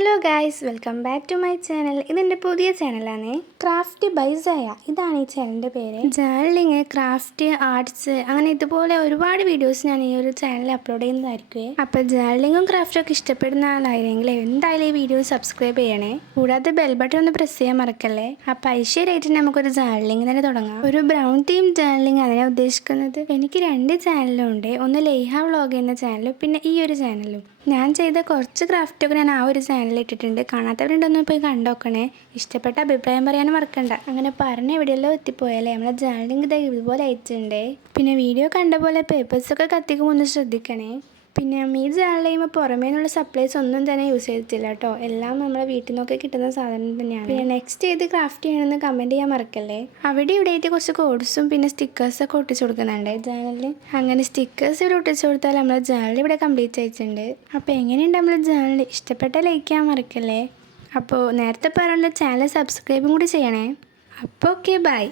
Hello guys, welcome back to my channel. ഇതെൻ്റെ പുതിയ ചാനലാണ്, ക്രാഫ്റ്റ് ബൈ സയ. ഇതാണ് ഈ ചാനലിൻ്റെ പേര്. ജേർണലിങ്, ക്രാഫ്റ്റ്, ആർട്സ്, അങ്ങനെ ഇതുപോലെ ഒരുപാട് വീഡിയോസ് ഞാൻ ഈ ഒരു ചാനലിൽ അപ്ലോഡ് ചെയ്യുന്നതായിരിക്കും. അപ്പോൾ ജേർണലിങ്ങും ക്രാഫ്റ്റും ഒക്കെ ഇഷ്ടപ്പെടുന്ന ആളായിരുന്നെങ്കിൽ എന്തായാലും ഈ വീഡിയോ സബ്സ്ക്രൈബ് ചെയ്യണേ. കൂടാതെ ബെൽ ബട്ടൺ ഒന്ന് പ്രസ് ചെയ്യാൻ മറക്കല്ലേ. അപ്പോൾ ഐശ്വര്യമായിട്ട് നമുക്കൊരു ജേർണലിങ് തന്നെ തുടങ്ങാം. ഒരു ബ്രൗൺ തീം ജേർണലിങ് അതിനെ ഉദ്ദേശിക്കുന്നത്. എനിക്ക് 2 ചാനലും ഉണ്ട്, ഒന്ന് ലേഹ വ്ളോഗ് എന്ന ചാനലും പിന്നെ ഈ ഒരു ചാനലും. ഞാൻ ചെയ്ത കുറച്ച് ക്രാഫ്റ്റൊക്കെ ഞാൻ ആ ഒരു ചാനലിൽ ഇട്ടിട്ടുണ്ട്. കാണാത്തവരുണ്ടൊന്നും പോയി കണ്ടോക്കണേ. ഇഷ്ടപ്പെട്ട അഭിപ്രായം പറയാനും മറക്കണ്ട. അങ്ങനെ പറഞ്ഞ എവിടെയെല്ലാം എത്തിപ്പോയാലേ നമ്മളെ ജേർണലിങ് ഇതുപോലെ അയച്ചിട്ടുണ്ടേ. പിന്നെ വീഡിയോ കണ്ട പോലെ പേപ്പേഴ്സൊക്കെ കത്തിക്കുമ്പോൾ ഒന്ന് ശ്രദ്ധിക്കണേ. പിന്നെ ഈ ജേർണൽ ചെയ്യുമ്പോൾ പുറമേ നിന്നുള്ള സപ്ലൈസ് ഒന്നും തന്നെ യൂസ് ചെയ്തിട്ടില്ല കേട്ടോ. എല്ലാം നമ്മളെ വീട്ടിൽ നിന്നൊക്കെ കിട്ടുന്ന സാധനം തന്നെയാണ്. പിന്നെ നെക്സ്റ്റ് ഏത് ക്രാഫ്റ്റ് ചെയ്യണമെന്ന് കമൻറ്റ് ചെയ്യാൻ മറക്കല്ലേ. അവിടെ ഇവിടെ ആയിട്ട് കുറച്ച് കോഡ്സും പിന്നെ സ്റ്റിക്കേഴ്സൊക്കെ ഒട്ടിച്ച് കൊടുക്കുന്നുണ്ട് ജേർണലിൽ. അങ്ങനെ സ്റ്റിക്കേഴ്സ് ഇവിടെ ഒട്ടിച്ച് കൊടുത്താൽ നമ്മളെ ജേർണൽ ഇവിടെ കംപ്ലീറ്റ് ആയിട്ടുണ്ട്. അപ്പോൾ എങ്ങനെയുണ്ട് നമ്മളെ ജേർണൽ? ഇഷ്ടപ്പെട്ട ലൈക്ക് ചെയ്യാൻ മറക്കല്ലേ. അപ്പോൾ നേരത്തെ പറഞ്ഞ ചാനൽ സബ്സ്ക്രൈബും കൂടി ചെയ്യണേ. അപ്പോൾ ഓക്കെ, ബൈ.